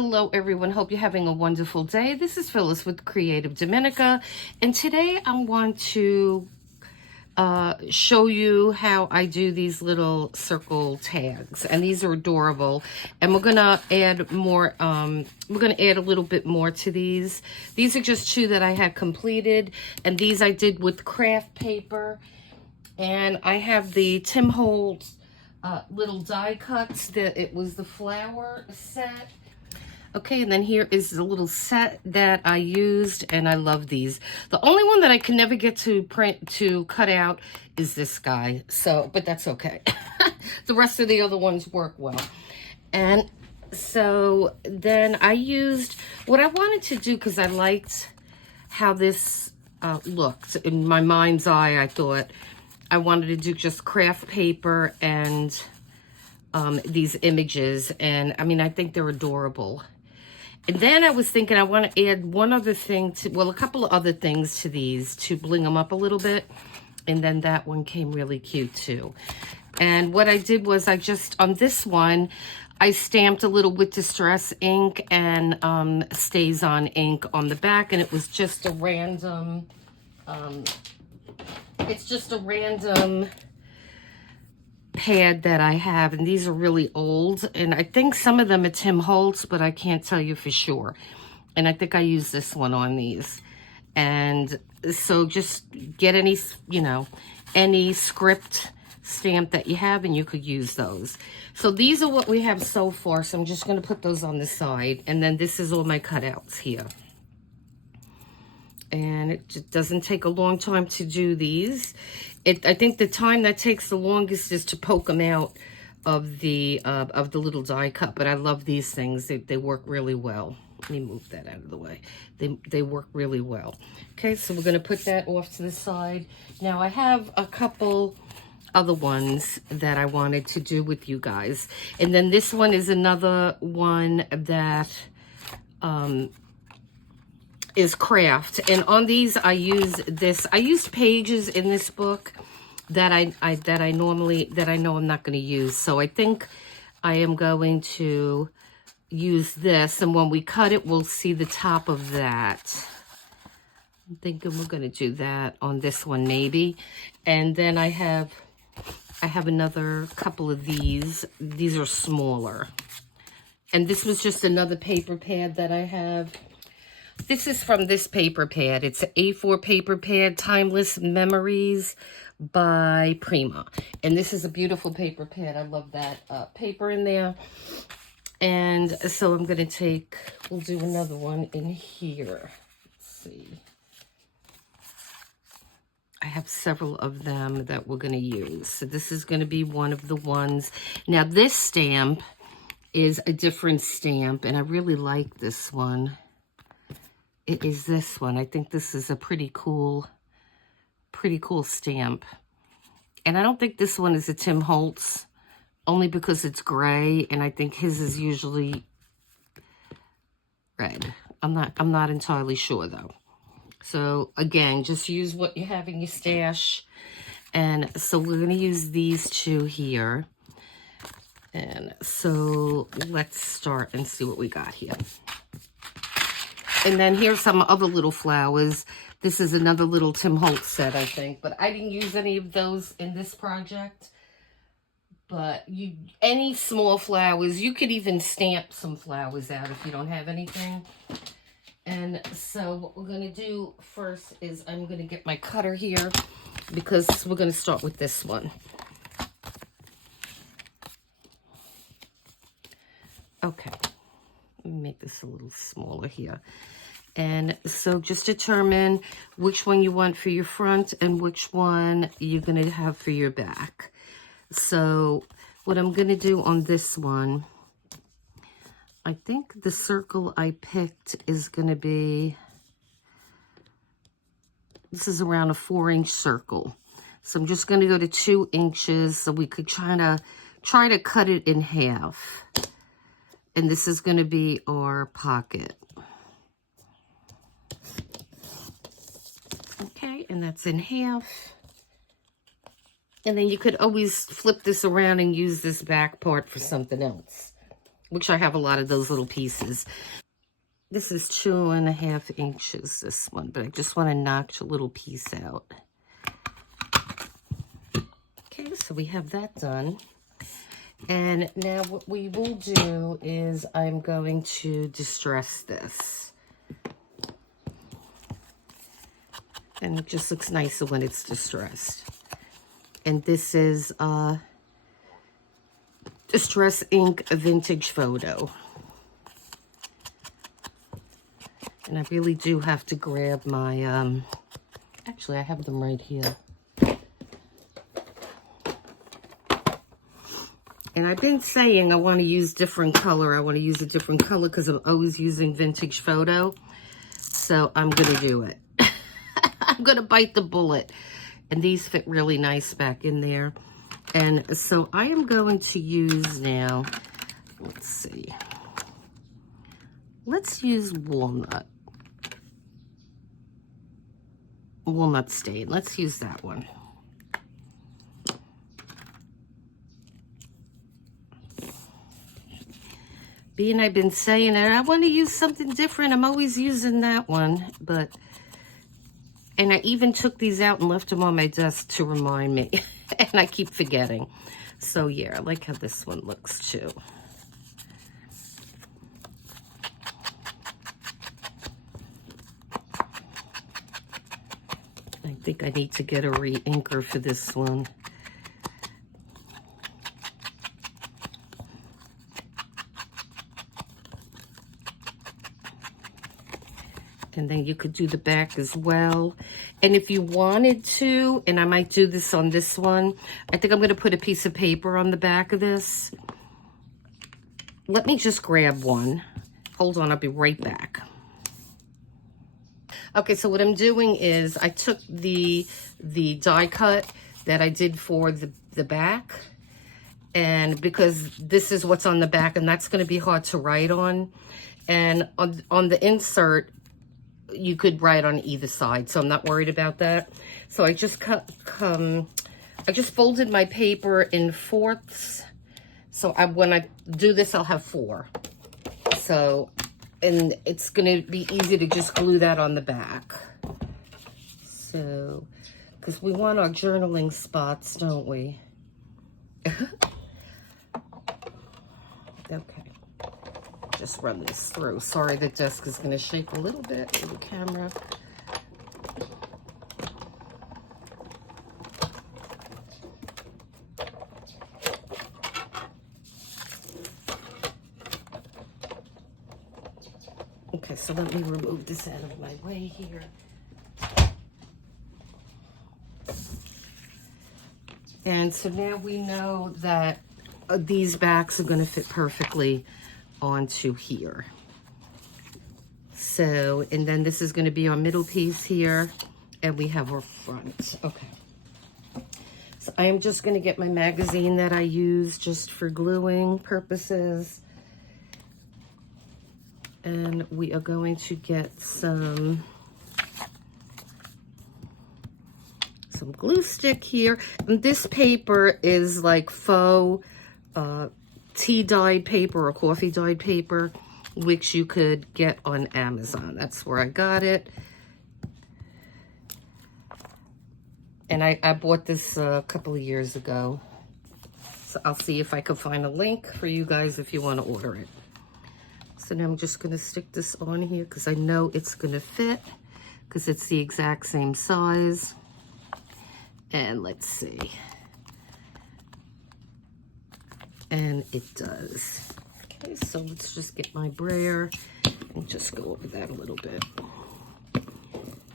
Hello everyone, hope you're having a wonderful day. This is Phyllis with CreativeDomenica, and today I want to show you how I do these little circle tags, and these are adorable. And we're gonna add more, we're gonna add a little bit more to these. These are just two that I had completed, and these I did with craft paper. And I have the Tim Holtz little die cuts, that it was the flower set. Okay, and then here is the little set that I used, and I love these. The only one that I can never get to cut out is this guy. So, but that's okay. The rest of the other ones work well. And so then I used what I wanted to do, because I liked how this looked. In my mind's eye, I thought I wanted to do just craft paper and these images. And I mean, I think they're adorable. And then I was thinking I want to add one other thing to, well, a couple of other things to these to bling them up a little bit. And then that one came really cute too. And what I did was I just, on this one, I stamped a little with Distress ink and Stays On ink on the back. And it was just a random, it's just a random pad that I have, and these are really old, and I think some of them are Tim Holtz, but I can't tell you for sure. And I think I used this one on these. And so just get any, you know, any script stamp that you have, and you could use those. So these are what we have so far, so I'm just going to put those on the side. And then this is all my cutouts here. And it just doesn't take a long time to do these. I think the time that takes the longest is to poke them out of the little die cut. But I love these things. They work really well. Let me move that out of the way. They work really well. Okay, so we're going to put that off to the side. Now I have a couple other ones that I wanted to do with you guys. And then this one is another one that is craft. And on these I use this. I used pages in this book that I know I'm not going to use. So I think I am going to use this, and when we cut it, we'll see the top of that. I'm thinking we're going to do that on this one maybe. And then I have another couple of these. These are smaller. And this was just another paper pad that I have. This is from this paper pad. It's an A4 paper pad, Timeless Memories by Prima. And this is a beautiful paper pad. I love that paper in there. And so I'm going to we'll do another one in here. Let's see. I have several of them that we're going to use. So this is going to be one of the ones. Now this stamp is a different stamp, and I really like this one. It is this one. I think this is a pretty cool stamp. And I don't think this one is a Tim Holtz, only because it's gray, and I think his is usually red. I'm not entirely sure though. So again, just use what you have in your stash. And so we're going to use these two here. And so let's start and see what we got here. And then here's some other little flowers. This is another little Tim Holtz set, I think. But I didn't use any of those in this project. But any small flowers, you could even stamp some flowers out if you don't have anything. And so what we're going to do first is I'm going to get my cutter here, because we're going to start with this one. Okay. Let me make this a little smaller here. And so just determine which one you want for your front and which one you're going to have for your back. So what I'm going to do on this one, I think the circle I picked is going to be, this is around a 4-inch circle. So I'm just going to go to 2 inches so we could try to cut it in half. And this is going to be our pocket. Okay, and that's in half. And then you could always flip this around and use this back part for something else. which I have a lot of those little pieces. This is 2.5 inches, this one, but I just want to notch a little piece out. Okay, so we have that done. And now what we will do is I'm going to distress this. And it just looks nicer when it's distressed. And this is Distress Ink Vintage Photo. And I really do have to grab my, actually I have them right here. And I've been saying I want to use different color. I want to use a different color because I'm always using Vintage Photo. So I'm going to do it. I'm going to bite the bullet. And these fit really nice back in there. And so I am going to use now, let's see. Let's use walnut. Walnut stain. Let's use that one. Being I've been saying it, I want to use something different. I'm always using that one, but, and I even took these out and left them on my desk to remind me, and I keep forgetting. So yeah, I like how this one looks too. I think I need to get a re-inker for this one. And then you could do the back as well. And if you wanted to, and I might do this on this one, I think I'm going to put a piece of paper on the back of this. Let me just grab one. Hold on, I'll be right back. Okay, so what I'm doing is I took the die cut that I did for the back, and because this is what's on the back, and that's going to be hard to write on, and on the insert you could write on either side, so I'm not worried about that. So I just I just folded my paper in fourths, so when I do this I'll have 4. So, and it's gonna be easy to just glue that on the back. So, because we want our journaling spots, don't we? Okay. Just run this through. Sorry, the desk is going to shake a little bit with the camera. Okay, so let me remove this out of my way here. And so now we know that these backs are going to fit perfectly onto here. So, and then this is going to be our middle piece here, and we have our front. Okay. So I am just going to get my magazine that I use just for gluing purposes. And we are going to get some glue stick here. And this paper is like faux tea dyed paper or coffee dyed paper, which you could get on Amazon. That's where I got it. And I bought this a couple of years ago. So I'll see if I can find a link for you guys if you want to order it. So now I'm just going to stick this on here because I know it's going to fit because it's the exact same size. And let's see. And it does. Okay, so let's just get my brayer and just go over that a little bit.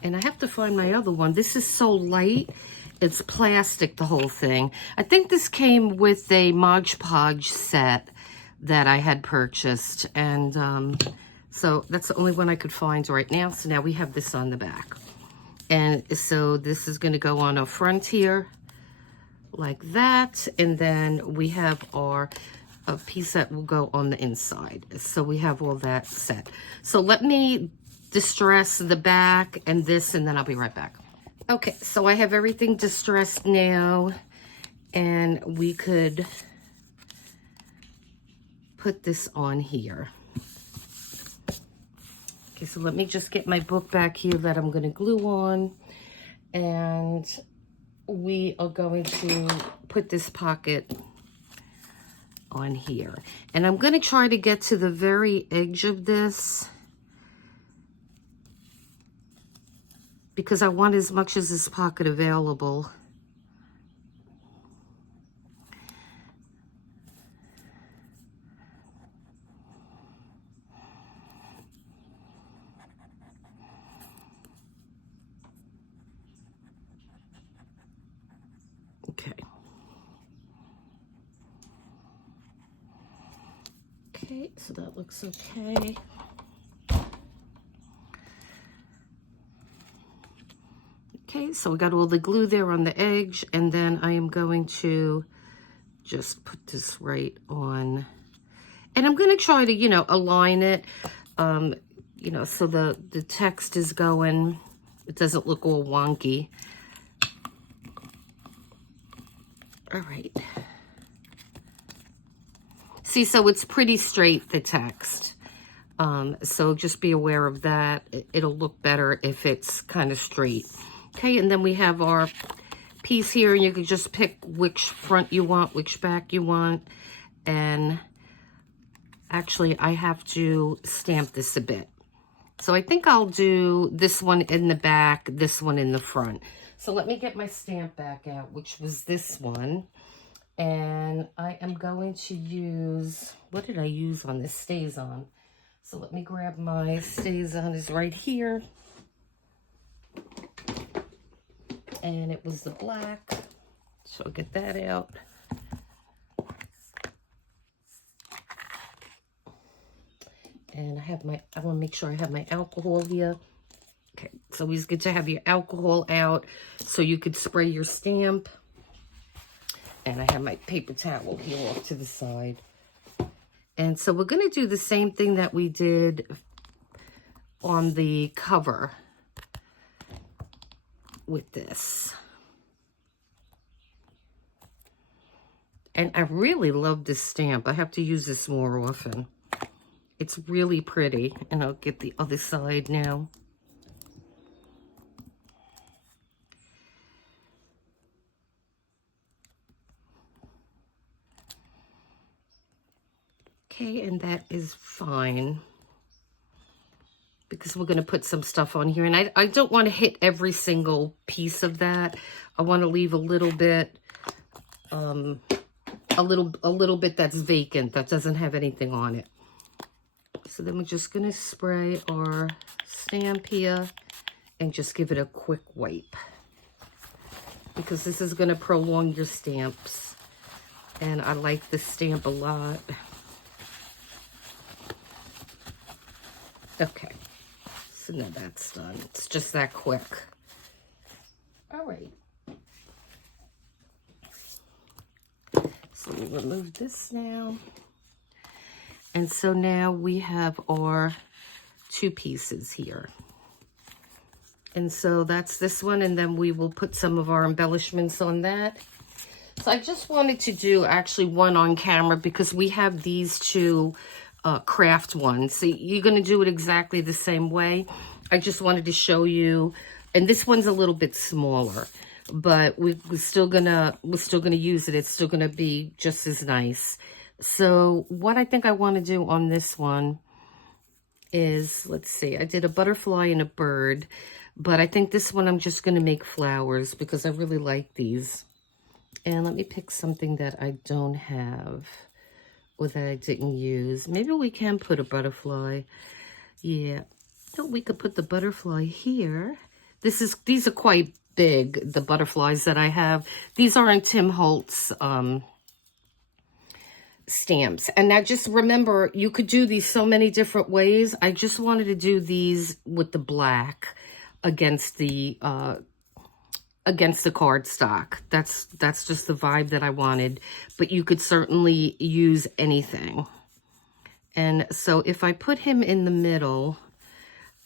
And I have to find my other one. This is so light. It's plastic, the whole thing. I think this came with a Mod Podge set that I had purchased. And so that's the only one I could find right now. So now we have this on the back. And so this is going to go on our front here, like that. And then we have a piece that will go on the inside. So we have all that set. So let me distress the back and this, and then I'll be right back. Okay, so I have everything distressed now, and we could put this on here. Okay, so let me just get my book back here that I'm going to glue on. And we are going to put this pocket on here. And I'm going to try to get to the very edge of this, because I want as much as this pocket available. Okay. Okay, so that looks okay. Okay, so we got all the glue there on the edge, and then I am going to just put this right on. And I'm going to try to, you know, align it, you know, so the text is going, it doesn't look all wonky. All right. See, so it's pretty straight, the text. So just be aware of that. It'll look better if it's kind of straight. Okay, and then we have our piece here, and you can just pick which front you want, which back you want. And actually, I have to stamp this a bit. So I think I'll do this one in the back, this one in the front. So let me get my stamp back out, which was this one. And I am going to use, what did I use on this? Stays On. So let me grab my Stays On is right here. And it was the black. So I'll get that out. And I want to make sure I have my alcohol here. Okay, it's always good to have your alcohol out so you could spray your stamp. And I have my paper towel here off to the side. And so we're going to do the same thing that we did on the cover with this. And I really love this stamp. I have to use this more often. It's really pretty. And I'll get the other side now. Okay, and that is fine, because we're going to put some stuff on here. And I don't want to hit every single piece of that. I want to leave a little bit, a little bit that's vacant, that doesn't have anything on it. So then we're just going to spray our stamp here and just give it a quick wipe, because this is going to prolong your stamps. And I like this stamp a lot. Okay, so now that's done. It's just that quick. All right. So we remove this now. And so now we have our two pieces here. And so that's this one, and then we will put some of our embellishments on that. So I just wanted to do actually one on camera, because we have these two craft ones. So you're going to do it exactly the same way. I just wanted to show you, and this one's a little bit smaller, but we're still gonna use it. It's still gonna be just as nice. So what I think I want to do on this one is, let's see, I did a butterfly and a bird, but I think this one I'm just going to make flowers, because I really like these. And let me pick something that I don't have, or that I didn't use. Maybe we can put a butterfly. Yeah, no, we could put the butterfly here. These are quite big, the butterflies that I have. These aren't Tim Holtz stamps. And now just remember, you could do these so many different ways. I just wanted to do these with the black against the cardstock. That's just the vibe that I wanted. But you could certainly use anything. And so if I put him in the middle,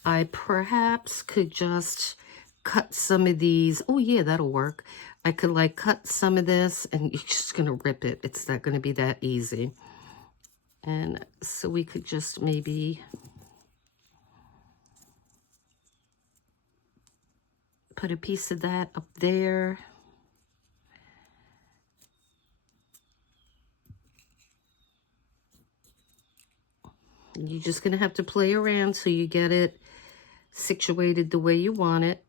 I perhaps could just cut some of these. Oh yeah, that'll work. I could like cut some of this, and you're just gonna rip it. It's not gonna be that easy. And so we could just maybe put a piece of that up there. You're just going to have to play around so you get it situated the way you want it.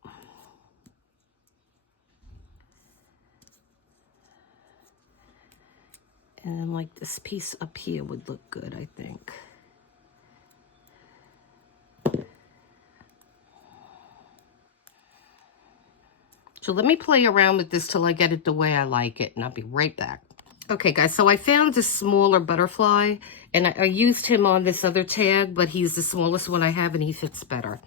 And like this piece up here would look good, I think. So let me play around with this till I get it the way I like it, and I'll be right back. Okay, guys, so I found a smaller butterfly, and I used him on this other tag, but he's the smallest one I have, and he fits better.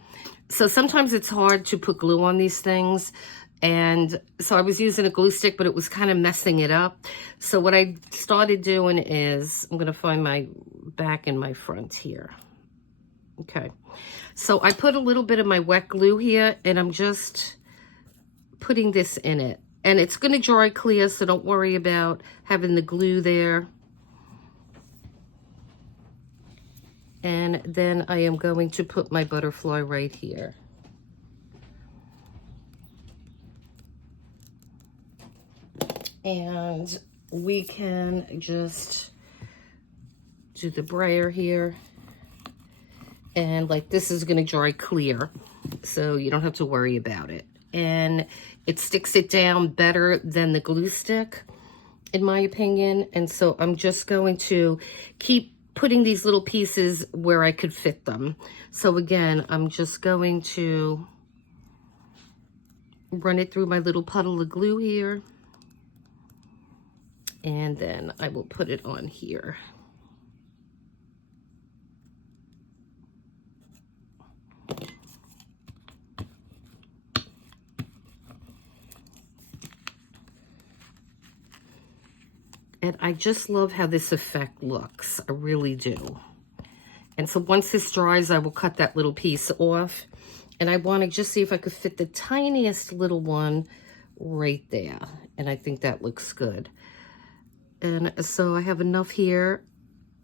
So sometimes it's hard to put glue on these things, and so I was using a glue stick, but it was kind of messing it up. So what I started doing is, I'm going to find my back and my front here. Okay, so I put a little bit of my wet glue here, and I'm just putting this in it. And it's going to dry clear, so don't worry about having the glue there. And then I am going to put my butterfly right here. And we can just do the brayer here. And like this is going to dry clear, so you don't have to worry about it. And it sticks it down better than the glue stick, in my opinion. And so I'm just going to keep putting these little pieces where I could fit them. So again, I'm just going to run it through my little puddle of glue here. And then I will put it on here. And I just love how this effect looks. I really do. And so once this dries, I will cut that little piece off. And I want to just see if I could fit the tiniest little one right there. And I think that looks good. And so I have enough here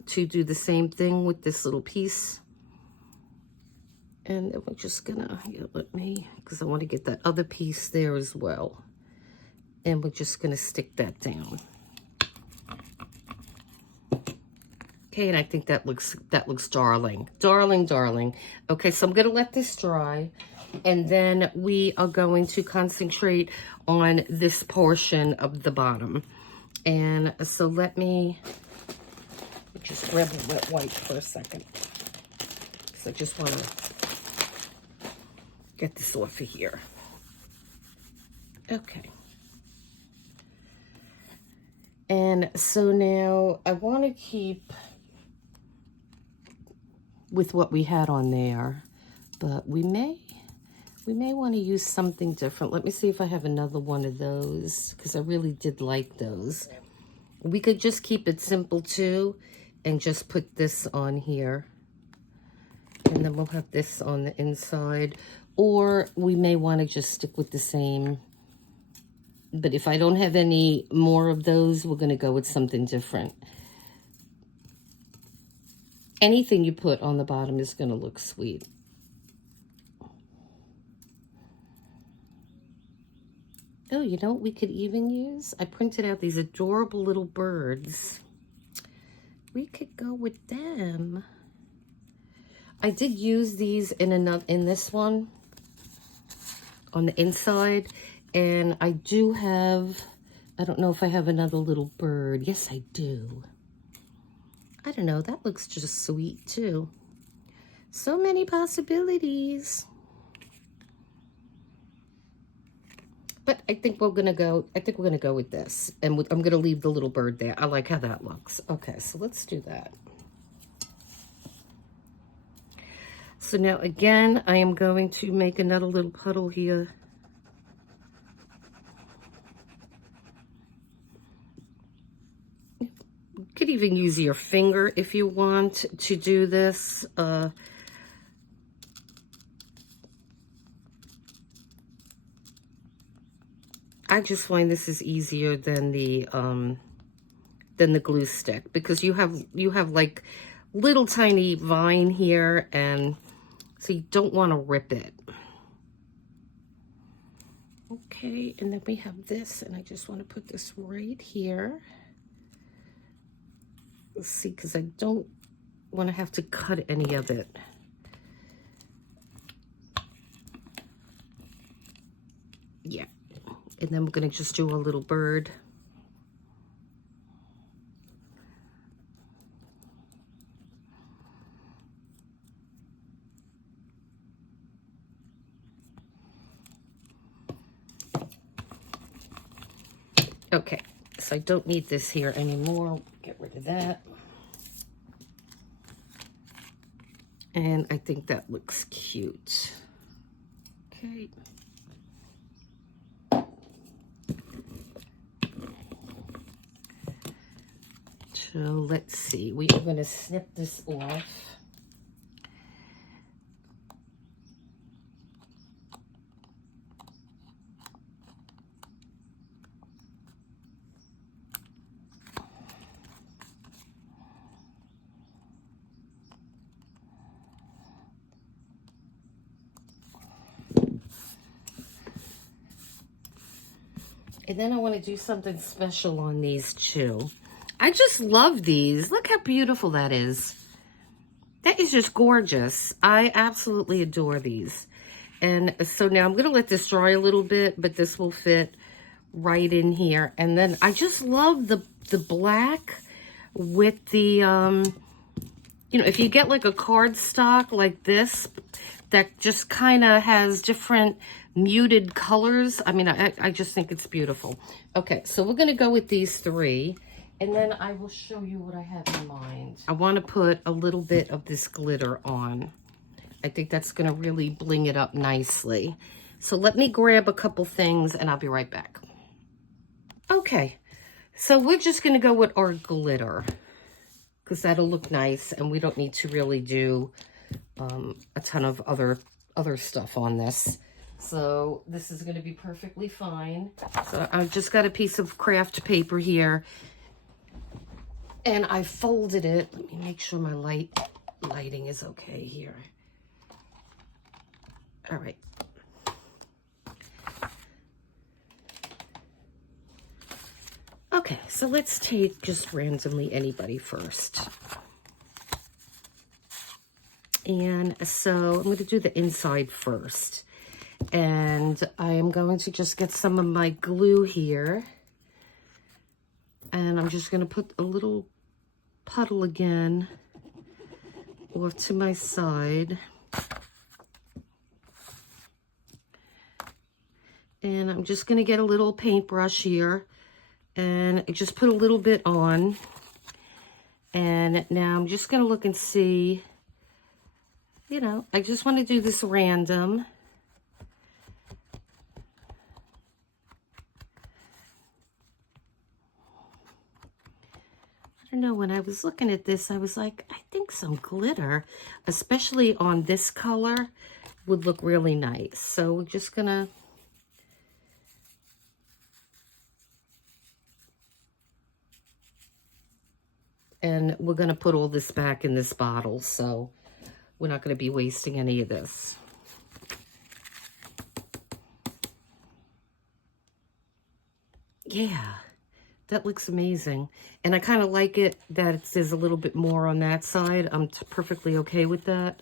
to do the same thing with this little piece. And then we're just gonna, because I want to get that other piece there as well. And we're just gonna stick that down. Okay, and I think that looks darling. Darling, darling. Okay, so I'm gonna let this dry, and then we are going to concentrate on this portion of the bottom. And so let me just grab a wet wipe for a second. So I just want to get this off of here. Okay. And so now I want to keep with what we had on there, but we may want to use something different. Let me see if I have another one of those, because I really did like those. We could just keep it simple too, and just put this on here. And then we'll have this on the inside. Or we may want to just stick with the same. But if I don't have any more of those, we're going to go with something different. Anything you put on the bottom is going to look sweet. Oh, you know what we could even use? I printed out these adorable little birds. We could go with them. I did use these in this one on the inside, and I do have, I don't know if I have another little bird. Yes, I do. I don't know, that looks just sweet too. So many possibilities. But I think we're gonna go with this, and I'm gonna leave the little bird there. I like how that looks. Okay, so let's do that. So now again, I am going to make another little puddle here. You could even use your finger if you want to do this. I just find this is easier than the than the glue stick, because you have like little tiny vine here, and so you don't want to rip it. Okay, and then we have this, and I just want to put this right here. Let's see, because I don't want to have to cut any of it. Yeah, and then we're going to just do a little bird. Okay, so I don't need this here anymore. Get rid of that. And I think that looks cute. Okay. So let's see, we are going to snip this off. And then I want to do something special on these too. I just love these. Look how beautiful that is. That is just gorgeous. I absolutely adore these. And so now I'm going to let this dry a little bit, but this will fit right in here. And then I just love the black with the, you know, if you get like a cardstock like this, that just kind of has different muted colors. I mean, I just think it's beautiful. Okay, so we're going to go with these three, and then I will show you what I have in mind. I want to put a little bit of this glitter on. I think that's going to really bling it up nicely. So let me grab a couple things, and I'll be right back. Okay, so we're just going to go with our glitter, because that'll look nice, and we don't need to really do a ton of other stuff on this. So this is going to be perfectly fine. So I've just got a piece of craft paper here, and I folded it. Let me make sure my lighting is okay here. All right. Okay, so let's take just randomly anybody first. And so I'm going to do the inside first. And I am going to just get some of my glue here. And I'm just going to put a little puddle again off to my side. And I'm just going to get a little paintbrush here and just put a little bit on. And now I'm just going to look and see, you know, I just want to do this random. I don't know, when I was looking at this, I was like, I think some glitter, especially on this color, would look really nice. So we're just going to and we're going to put all this back in this bottle, so we're not going to be wasting any of this. Yeah, that looks amazing. And I kind of like it that there's a little bit more on that side. I'm perfectly okay with that.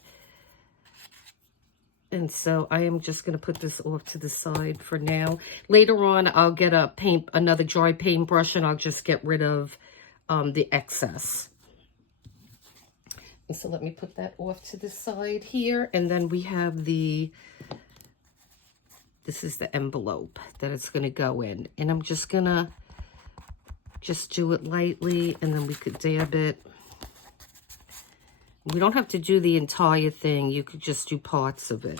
And so I am just going to put this off to the side for now. Later on, I'll get another dry paintbrush, and I'll just get rid of the excess. And so let me put that off to the side here. And then we have this is the envelope that it's going to go in. And I'm just going to just do it lightly, and then we could dab it. We don't have to do the entire thing. You could just do parts of it.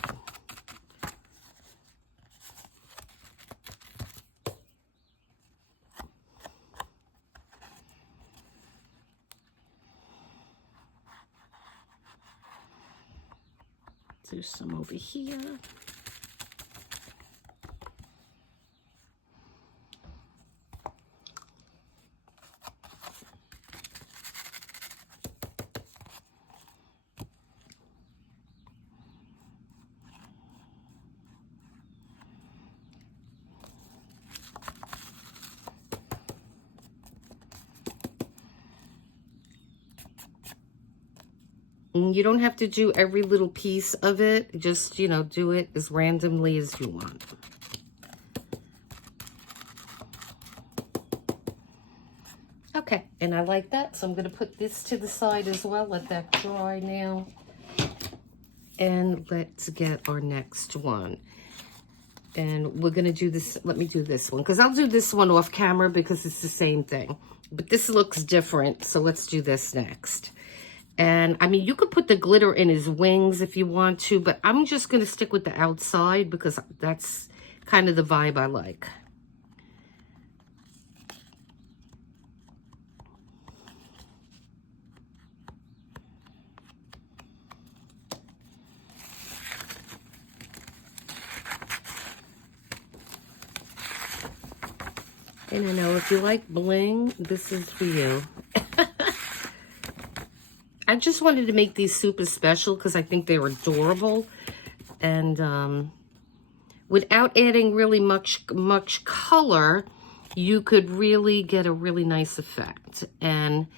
Do some over here. You don't have to do every little piece of it. Just, you know, do it as randomly as you want. Okay, and I like that, so I'm going to put this to the side as well. Let that dry now. And let's get our next one. And we're going to do this. Let me do this one, because I'll do this one off camera because it's the same thing. But this looks different, so let's do this next. And, I mean, you could put the glitter in his wings if you want to, but I'm just going to stick with the outside because that's kind of the vibe I like. And I know if you like bling, this is for you. I just wanted to make these super special because I think they're adorable. And without adding really much color, you could really get a really nice effect. And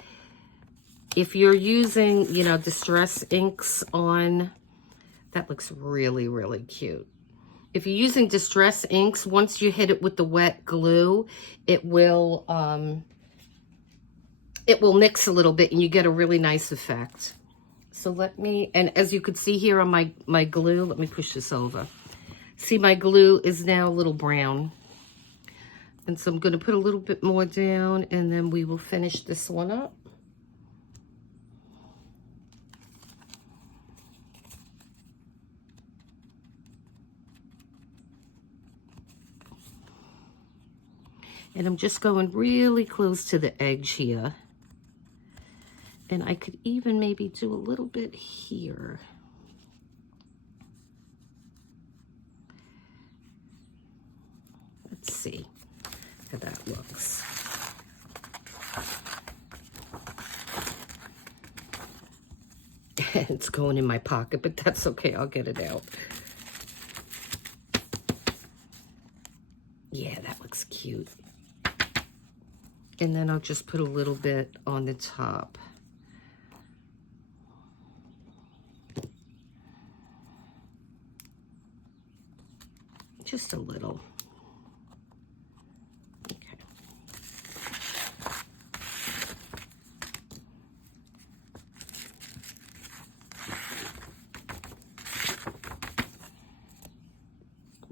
if you're using, you know, distress inks on, that looks really, really cute. If you're using distress inks, once you hit it with the wet glue, it will mix a little bit and you get a really nice effect. So let me, and as you could see here on my glue, let me push this over. See, my glue is now a little brown. And so I'm going to put a little bit more down and then we will finish this one up. And I'm just going really close to the edge here. And I could even maybe do a little bit here. Let's see how that looks. It's going in my pocket, but that's okay. I'll get it out. Yeah, that looks cute. And then I'll just put a little bit on the top. Just a little. Okay.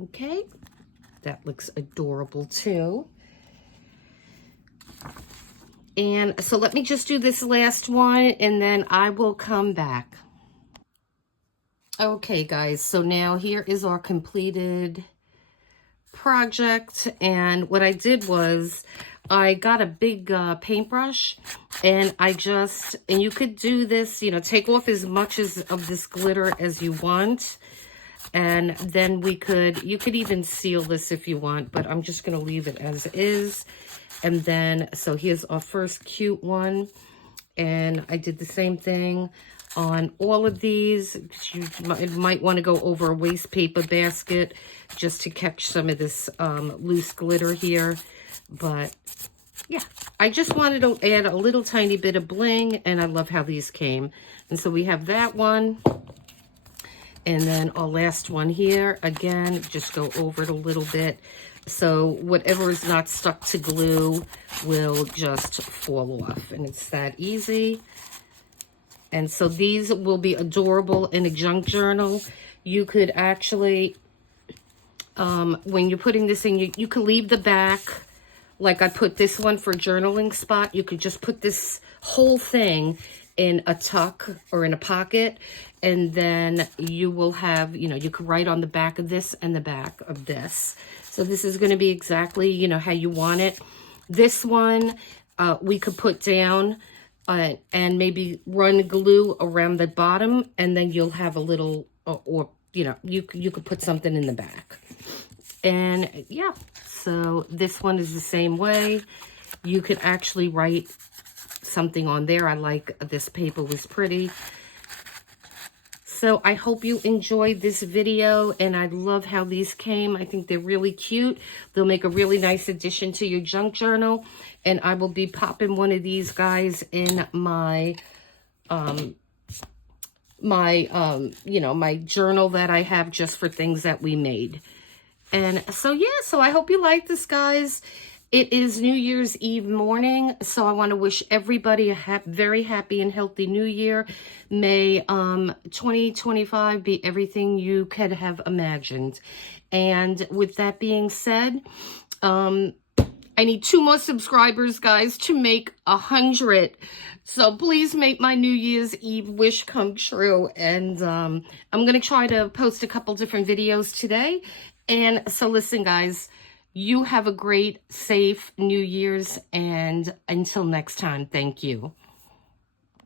Okay, that looks adorable too. And so let me just do this last one and then I will come back. Okay, guys, so now here is our completed project. And what I did was I got a big paintbrush and and you could do this, you know, take off as much of this glitter as you want. And then you could even seal this if you want, but I'm just going to leave it as is. And then, so here's our first cute one. And I did the same thing on all of these. You might want to go over a waste paper basket just to catch some of this loose glitter here. But yeah, I just wanted to add a little tiny bit of bling, and I love how these came. And so we have that one. And then our last one here, again, just go over it a little bit. So whatever is not stuck to glue will just fall off. And it's that easy. And so these will be adorable in a junk journal. You could actually, when you're putting this in, you can leave the back. Like I put this one for a journaling spot. You could just put this whole thing in a tuck or in a pocket. And then you will have, you know, you could write on the back of this and the back of this. So this is going to be exactly, you know, how you want it. This one, we could put down and maybe run glue around the bottom, and then you'll have a little, or you know, you could put something in the back. And yeah, so this one is the same way. You could actually write something on there. I like this paper, was pretty. So I hope you enjoyed this video, and I love how these came. I think they're really cute. They'll make a really nice addition to your junk journal, and I will be popping one of these guys in my my, you know, my journal that I have just for things that we made. And so, yeah, so I hope you like this, guys. It is New Year's Eve morning, so I want to wish everybody a very happy and healthy New Year. May 2025 be everything you could have imagined. And with that being said, I need 2 more subscribers, guys, to make 100. So please make my New Year's Eve wish come true. And I'm going to try to post a couple different videos today. And so listen, guys, you have a great, safe New Year's. And until next time, thank you.